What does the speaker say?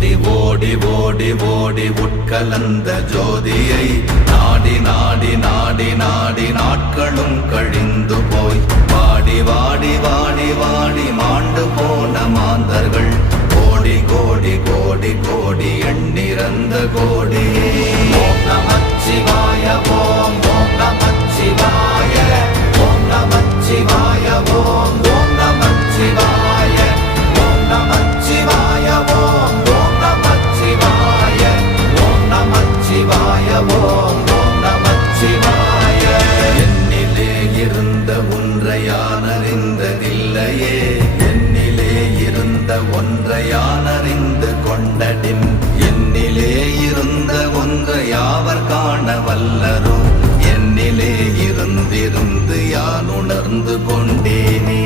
ஓடி ஓடி ஓடி ஓடி உட்கலந்த ஜோதியை நாடி நாடி நாடி நாடி நாட்களும் கழிந்து போய் வாடி வாடி வாடி வாடி மாண்டு போன மாந்தர்கள் கோடி கோடி கோடி கோடி எண்ணிறந்த கோடி. ஓம் நமச்சிவாய ஓம் ஓம் நமச்சிவாய ஓம் நமச்சிவாய ஓம் ஓம் நமச்சிவாய ஓம் நமச்சிவாய ஓம் ஓம் நமச்சிவாய ஓம் நமச்சிவாய ஓம் ஓம் நமச்சிவாய. என்னிலே இருந்த ஒன்றை யான் அறிந்ததில்லையே, என்னிலே இருந்த ஒன்றை யான் அறிந்து கொண்டடின், என்னிலே இருந்த ஒன்றை யாவர் காண வல்லரோ, என்னிலே இருந்திருந்து யான் உணர்ந்து கொண்டேனே.